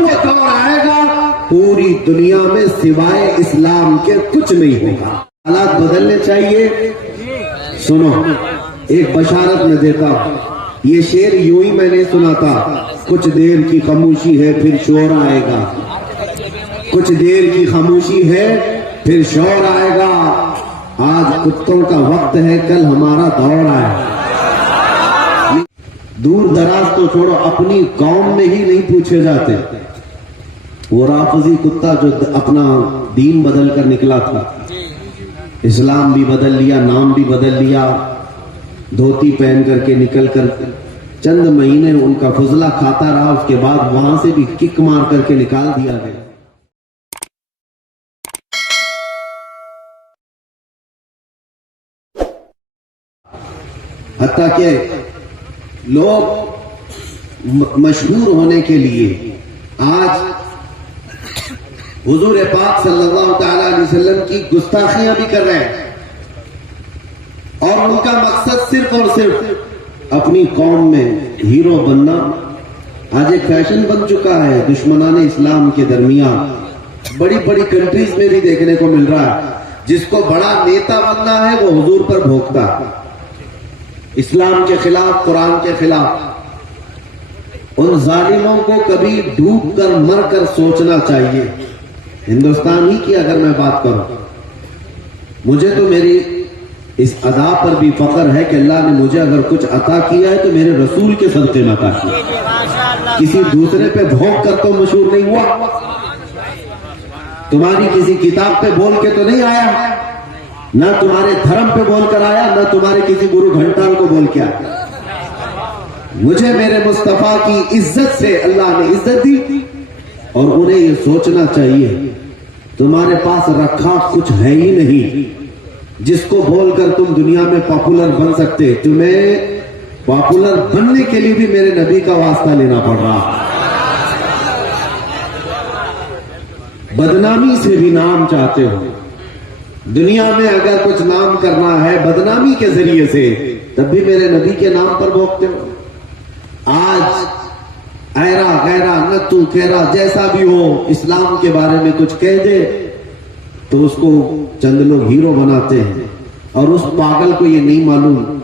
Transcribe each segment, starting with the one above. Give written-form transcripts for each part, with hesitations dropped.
وہ دور آئے گا پوری دنیا میں سوائے اسلام کے کچھ نہیں ہوگا. حالات بدلنے چاہیے. سنو ایک بشارت میں دیتا ہوں. یہ شعر یوں ہی میں نے سنا تھا. کچھ دیر کی خاموشی ہے پھر شور آئے گا. کچھ دیر کی خاموشی ہے پھر شور آئے گا. آج کتوں کا وقت ہے کل ہمارا دور آئے. دور دراز تو چھوڑو اپنی قوم میں ہی نہیں پوچھے جاتے. وہ رافضی کتا جو اپنا دین بدل کر نکلا تھا, اسلام بھی بدل لیا, نام بھی بدل لیا, دھوتی پہن کر کے نکل کر چند مہینے ان کا فضلہ کھاتا رہا. اس کے بعد وہاں سے بھی کک مار کر کے نکال دیا گیا. حتیٰ کہ لوگ مشہور ہونے کے لیے آج حضور پاک صلی اللہ تعالی علیہ وسلم کی گستاخیاں بھی کر رہے ہیں, اور ان کا مقصد صرف اور صرف اپنی قوم میں ہیرو بننا آج ایک فیشن بن چکا ہے. دشمنان اسلام کے درمیان بڑی بڑی کنٹریز میں بھی دیکھنے کو مل رہا ہے. جس کو بڑا نیتا بننا ہے وہ حضور پر بھونکتا ہے, اسلام کے خلاف, قرآن کے خلاف. ان ظالموں کو کبھی ڈوب کر مر کر سوچنا چاہیے. ہندوستان ہی کی اگر میں بات کروں, مجھے تو میری اس ادا پر بھی فخر ہے کہ اللہ نے مجھے اگر کچھ عطا کیا ہے تو میرے رسول کے صدقے میں عطا کیا. کسی دوسرے پہ بھونک کر تو مشہور نہیں ہوا. تمہاری کسی کتاب پہ بول کے تو نہیں آیا, نہ تمہارے دھرم پہ بول کر آیا, نہ تمہارے کسی گرو گھنٹال کو بول کے آیا. مجھے میرے مصطفیٰ کی عزت سے اللہ نے عزت دی, اور انہیں یہ سوچنا چاہیے تمہارے پاس رکھا کچھ ہے ہی نہیں جس کو بول کر تم دنیا میں پاپولر بن سکتے. تمہیں پاپولر بننے کے لیے بھی میرے نبی کا واسطہ لینا پڑ رہا. بدنامی سے بھی نام چاہتے ہو. دنیا میں اگر کچھ نام کرنا ہے بدنامی کے ذریعے سے, تب بھی میرے نبی کے نام پر بھونکتے ہو. آج ایرا غیرا نتو کیرا جیسا بھی ہو, اسلام کے بارے میں کچھ کہہ دے تو اس کو چند لوگ ہیرو بناتے ہیں, اور اس پاگل کو یہ نہیں معلوم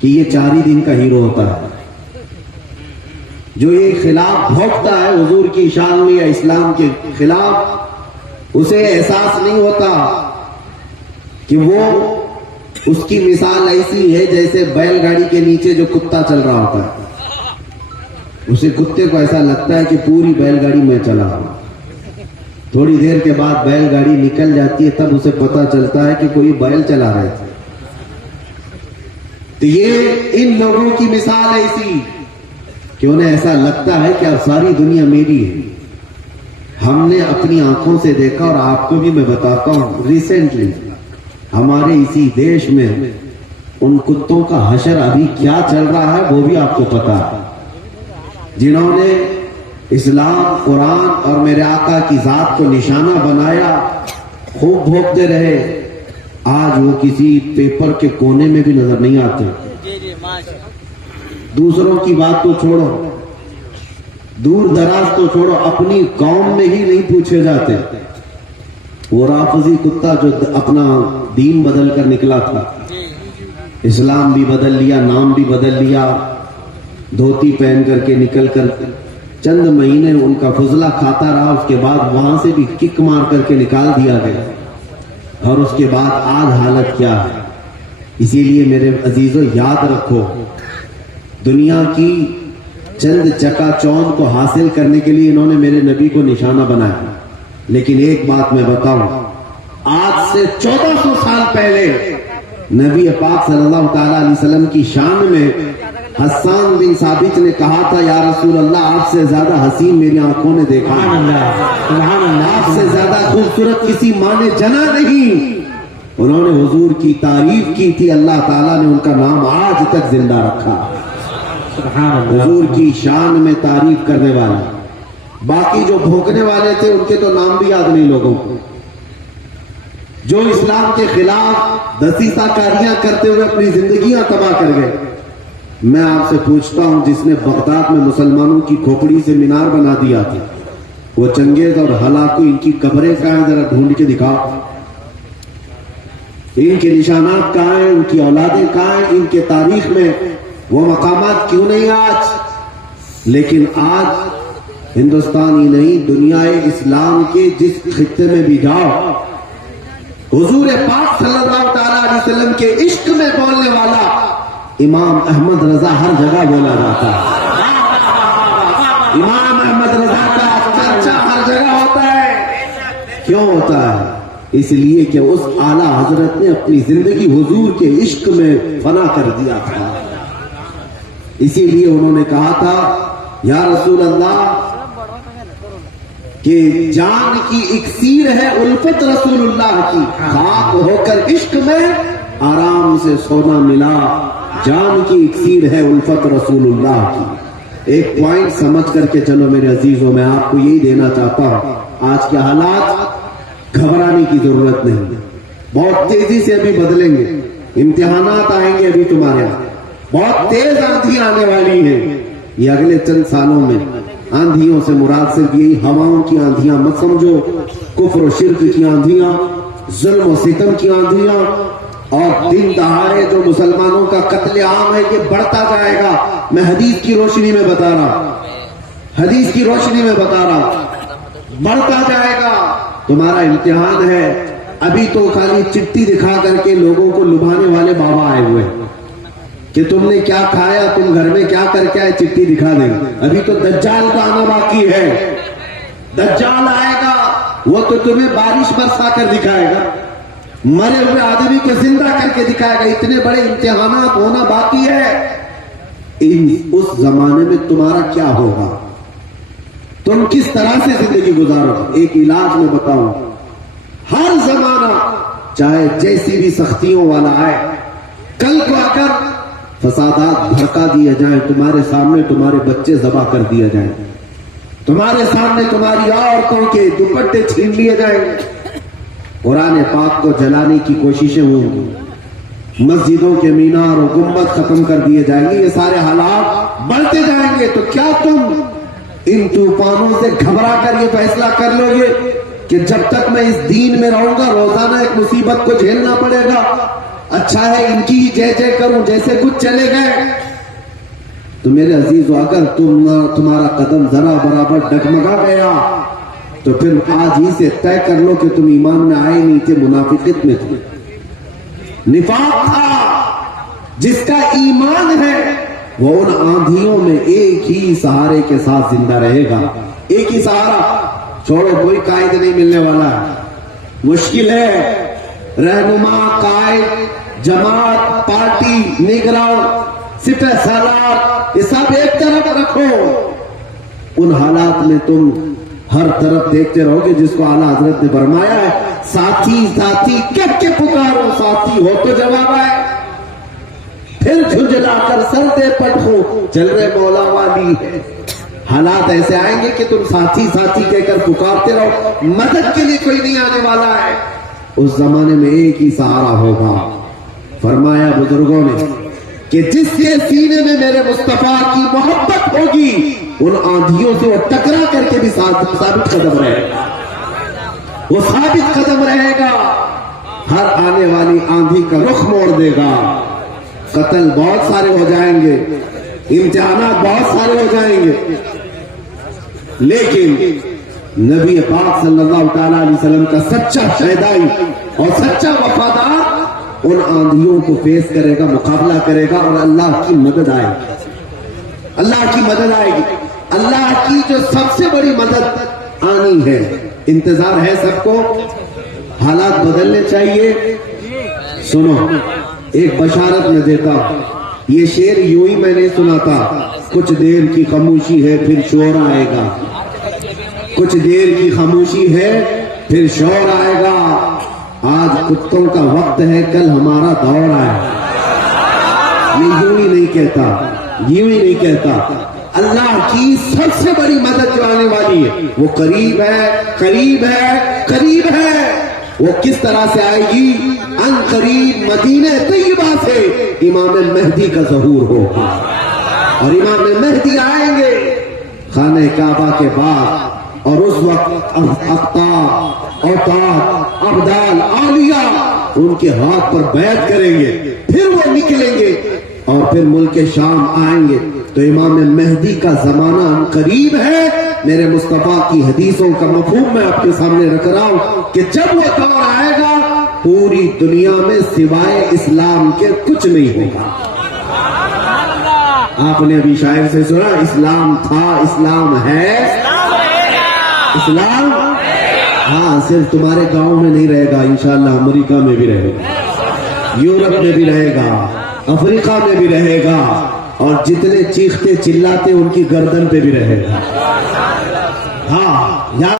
کہ یہ 4 ہی دن کا ہیرو ہوتا ہے. جو یہ خلاف بھونکتا ہے حضور کی شان میں یا اسلام کے خلاف, اسے احساس نہیں ہوتا کہ وہ اس کی مثال ایسی ہے جیسے بیل گاڑی کے نیچے جو کتا چل رہا ہوتا ہے. اسے کتے کو ایسا لگتا ہے کہ پوری بیل گاڑی میں چلا ہوں. تھوڑی دیر کے بعد بیل گاڑی نکل جاتی ہے, تب اسے پتا چلتا ہے کہ کوئی بیل چلا رہے تھے. تو یہ ان لوگوں کی مثال ایسی کہ انہیں ایسا لگتا ہے کہ اب ساری دنیا میری ہے. ہم نے اپنی آنکھوں سے دیکھا, اور آپ کو بھی میں بتاتا ہوں, ریسنٹلی ہمارے اسی دیش میں ان کتوں کا حشر ابھی کیا چل رہا ہے وہ بھی آپ کو پتا ہے. جنہوں نے اسلام, قرآن اور میرے آقا کی ذات کو نشانہ بنایا, خوب بھونکتے رہے, آج وہ کسی پیپر کے کونے میں بھی نظر نہیں آتے. دوسروں کی بات تو چھوڑو, دور دراز تو چھوڑو, اپنی قوم میں ہی نہیں پوچھے جاتے. وہ رافضی کتا جو اپنا دین بدل کر نکلا تھا, اسلام بھی بدل لیا, نام بھی بدل لیا, دھوتی پہن کر کے نکل کر چند مہینے ان کا فضلہ کھاتا رہا. اس کے بعد وہاں سے بھی کک مار کر کے نکال دیا گیا. اور اس کے بعد آج حالت کیا ہے. اسی لیے میرے عزیزو یاد رکھو, دنیا کی چند چکا چوند کو حاصل کرنے کے لیے انہوں نے میرے نبی کو نشانہ بنایا. لیکن ایک بات میں بتاؤں, آج سے 1400 سال پہلے نبی پاک صلی اللہ تعالی علیہ وسلم کی شان میں حسان بن ثابت نے کہا تھا, یا رسول اللہ آپ سے زیادہ حسین میری آنکھوں نے دیکھا, آپ سے زیادہ خوبصورت کسی ماں نے جنا نہیں. انہوں نے حضور کی تعریف کی تھی, اللہ تعالیٰ نے ان کا نام آج تک زندہ رکھا. حضور کی شان میں تعریف کرنے والا. باقی جو بھونکنے والے تھے ان کے تو نام بھی یاد نہیں لوگوں کو, جو اسلام کے خلاف دسیسہ کاریاں کرتے ہوئے اپنی زندگیاں تباہ کر گئے. میں آپ سے پوچھتا ہوں, جس نے بغداد میں مسلمانوں کی کھوپڑی سے مینار بنا دیا تھا, وہ چنگیز اور ہلاکو ان کی قبریں کہاں ہیں؟ ذرا ڈھونڈ کے دکھاؤ. ان کے نشانات کہاں ہیں؟ ان کی اولادیں کہاں ہیں؟ ان کے تاریخ میں وہ مقامات کیوں نہیں آج؟ لیکن آج ہندوستان ہی نہیں، دنیا اسلام کے جس خطے میں بھی جاؤ، حضور پاک صلی اللہ تعالی علیہ وسلم کے عشق میں بولنے والا امام احمد رضا ہر جگہ بولا جاتا ہے. امام احمد رضا کا چرچا ہر جگہ ہوتا ہے. کیوں ہوتا ہے؟ اس لیے کہ اس اعلیٰ حضرت نے اپنی زندگی حضور کے عشق میں فنا کر دیا تھا. اسی لیے انہوں نے کہا تھا یا رسول اللہ کہ جان کی اکسیر ہے الفت رسول اللہ کی، خاک ہو کر عشق میں آرام سے سونا ملا. جان کی اکسیر ہے الفت رسول اللہ کی. ایک پوائنٹ سمجھ کر کے چلو میرے عزیزوں، میں آپ کو یہی دینا چاہتا ہوں، آج کے حالات گھبرانے کی ضرورت نہیں، بہت تیزی سے ابھی بدلیں گے. امتحانات آئیں گے ابھی تمہارے یہاں، بہت تیز آندھی آنے والی ہیں یہ اگلے چند سالوں میں. آندھیوں سے مراد صرف یہی ہواؤں کی آندھیاں مت سمجھو، کفر و شرک کی آندھیاں، ظلم و ستم کی آندھیاں، اور دن دہاڑے جو مسلمانوں کا قتل عام ہے یہ بڑھتا جائے گا. میں حدیث کی روشنی میں بتا رہا، حدیث کی روشنی میں بتا رہا، بڑھتا جائے گا. تمہارا امتحان ہے. ابھی تو خالی چٹھی دکھا کر کے لوگوں کو لبھانے والے بابا آئے ہوئے کہ تم نے کیا کھایا، تم گھر میں کیا کر کے آئے، چٹھی دکھا دیں. ابھی تو دجال کا آنا باقی ہے. دجال آئے گا، وہ تو تمہیں بارش برسا کر دکھائے گا، مرے ہوئے آدمی کو زندہ کر کے دکھائے گا. اتنے بڑے امتحانات ہونا باقی ہے. اس زمانے میں تمہارا کیا ہوگا؟ تم کس طرح سے زندگی گزارو؟ ایک علاج میں بتاؤں، ہر زمانہ چاہے جیسی بھی سختیوں والا آئے، کل کو آ کر فسادات بھڑکا دیا جائیں، تمہارے سامنے تمہارے بچے ذبح کر دیا جائیں، تمہارے سامنے تمہاری عورتوں کے دوپٹے چھین لیے جائیں، قرآن پاک کو جلانے کی کوششیں ہوں گی، مسجدوں کے مینار اور گنبد ختم کر دیے جائیں گے. یہ سارے حالات بڑھتے جائیں گے. تو کیا تم ان طوفانوں سے گھبرا کر یہ فیصلہ کر لو گے کہ جب تک میں اس دین میں رہوں گا روزانہ ایک مصیبت کو جھیلنا پڑے گا، اچھا ہے ان کی ہی جے جے کروں جیسے کچھ چلے گئے؟ تو میرے عزیزو، اگر تمہارا قدم ذرا برابر ڈگمگا گیا تو پھر آج ہی سے طے کر لو کہ تم ایمان میں آئے نہیں تھے، منافقت میں تھے، نفاق تھا. جس کا ایمان ہے وہ ان آندھیوں میں ایک ہی سہارے کے ساتھ زندہ رہے گا. ایک ہی سہارا، چھوڑو کوئی قائد نہیں ملنے والا ہے، مشکل ہے. رہنما، قائد، جماعت، پارٹی، نگراں، سپہ سالار، یہ سب ایک طرف رکھو. ان حالات میں تم ہر طرف دیکھتے رہو گے جس کو اعلیٰ حضرت نے فرمایا ہے ساتھی ساتھی کہہ کے پکارو، ساتھی ہو تو جواب آئے. پھر جھنجلا کر سر دے پٹ ہو، چل رہے مولا والی ہے. حالات ایسے آئیں گے کہ تم ساتھی ساتھی کہہ کر پکارتے رہو، مدد کے لیے کوئی نہیں آنے والا ہے. اس زمانے میں ایک ہی سہارا ہوگا. فرمایا بزرگوں نے کہ جس کے سینے میں میرے مصطفیٰ کی محبت ہوگی ان آندھیوں سے وہ ٹکرا کر کے بھی ثابت قدم رہے گا، وہ ثابت قدم رہے گا. ہر آنے والی آندھی کا رخ موڑ دے گا. قتل بہت سارے ہو جائیں گے، امتحانات بہت سارے ہو جائیں گے، لیکن نبی پاک صلی اللہ تعالی علیہ وسلم کا سچا شہدائی اور سچا وفادار ان آندھیوں کو فیس کرے گا، مقابلہ کرے گا، اور اللہ کی مدد آئے گی. اللہ کی مدد آئے گی. اللہ کی جو سب سے بڑی مدد آنی ہے. انتظار ہے سب کو. حالات بدلنے چاہیے. سنو، ایک بشارت میں دیتا ہوں. یہ شعر یوں ہی میں نے سنا تھا، کچھ دیر کی خاموشی ہے پھر شور آئے گا، کچھ دیر کی خاموشی ہے پھر شور آئے گا. آج کتوں کا وقت ہے، کل ہمارا دور آئے. یہ یوں ہی نہیں کہتا، یوں ہی نہیں کہتا. اللہ کی سب سے بڑی مدد جو آنے والی ہے وہ قریب ہے، قریب ہے، قریب ہے. وہ کس طرح سے آئے گی؟ ان قریب مدینہ طیبہ سے امام مہدی کا ظہور ہوگا، اور امام مہدی آئیں گے. خانہ کعبہ کے بعد اور اس وقت اقطاب، اوتاد، ابدال، اولیاء ان کے ہاتھ پر بیعت کریں گے، پھر وہ نکلیں گے اور پھر ملک شام آئیں گے۔ تو امام مہدی کا زمانہ قریب ہے۔ میرے مصطفیٰ کی حدیثوں کا مفہوم میں آپ کے سامنے رکھ رہا ہوں کہ جب وہ دور آئے گا پوری دنیا میں سوائے اسلام کے کچھ نہیں ہوگا۔ آپ نے ابھی شاعر سے سنا، اسلام تھا، اسلام ہے، اسلام ہاں صرف تمہارے گاؤں میں نہیں رہے گا، انشاءاللہ امریکہ میں بھی رہے گا، یورپ میں بھی رہے گا، افریقہ میں بھی رہے گا، اور جتنے چیختے چلاتے ان کی گردن پہ بھی رہے گا۔ ہاں